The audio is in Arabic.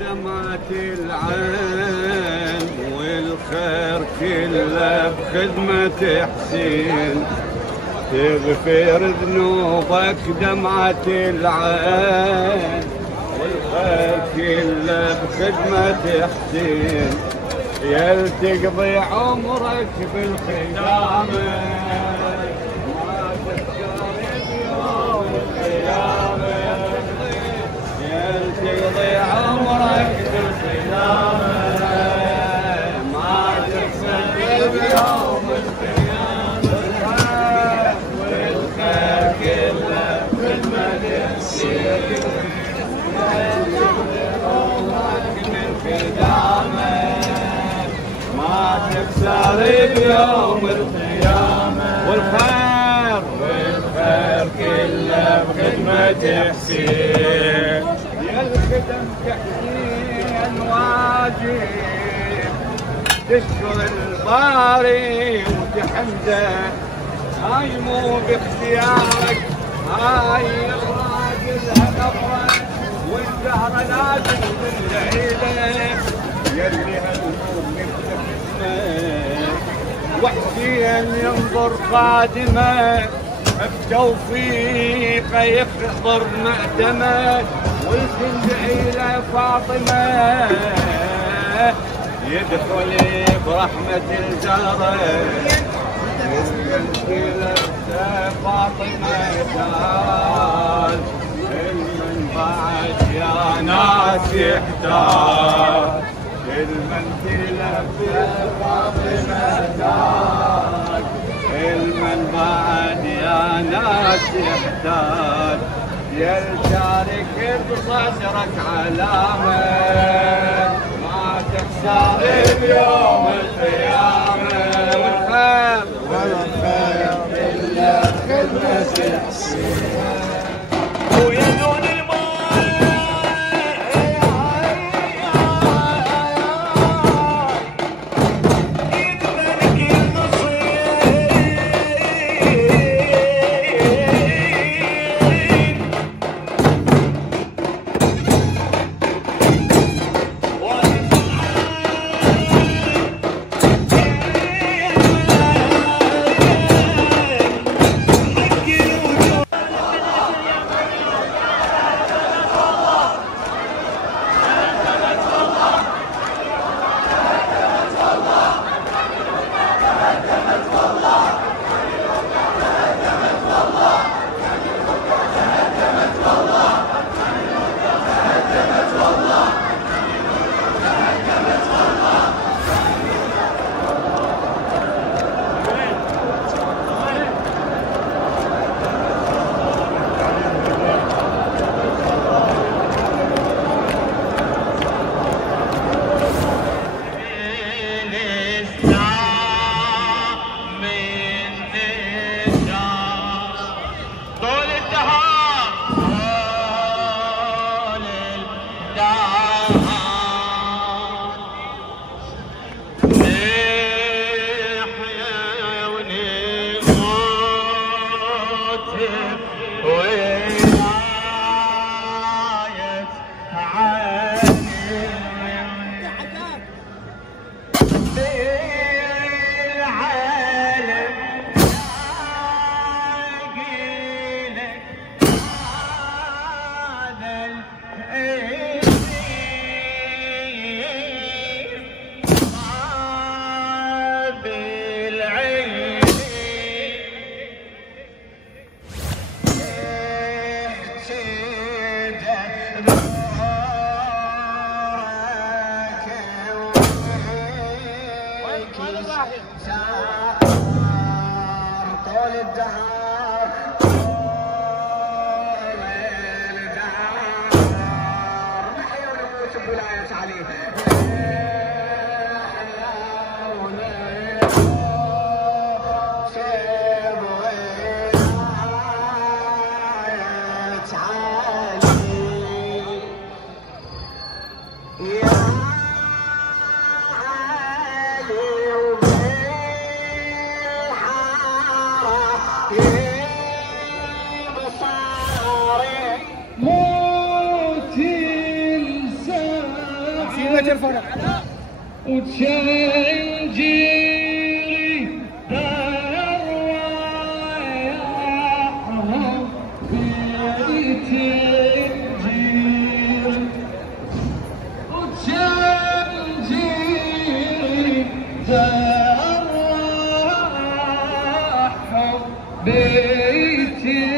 دمعة العين والخير كله بخدمة حسين، تغفر ذنوبك دمعة العين والخير كله بخدمة حسين، يل تقضي عمرك بالخدامة ما تذكر بيوم القيامة، يل تقضي عمرك بالخدامة ما تذكر بيوم القيامة، والخير كله بخدمة حسين، ما تكسر بيوم القيامة، والخير كله بخدمة حسين، يا الخدم تحسين واجب تشكر الباري وتحمده، هاي مو باختيارك هاي الراجل هالأفرج والزهرة لازم بالعيلة، يلي هالهموم يفتح وحسين ينظر قادمه بتوفيقه يخضر مأتمه، والكل عيله فاطمه يدخل برحمة الجارة، فاطمة تعال المن بعد يا ناس يحتاج، المنزلة فاطمة تعال المن بعد يا ناس يحتاج، يلشارك بصدرك علامة ما تخسر بيوم القيامة، والخير إلا خدمة حسين ويدون طول الدهر نحيا ونموت بولاية علي، موت الزمان تلفونك وتشنجيري درواياهم بتنجيري وتشنجيري درواياهم بتنجيري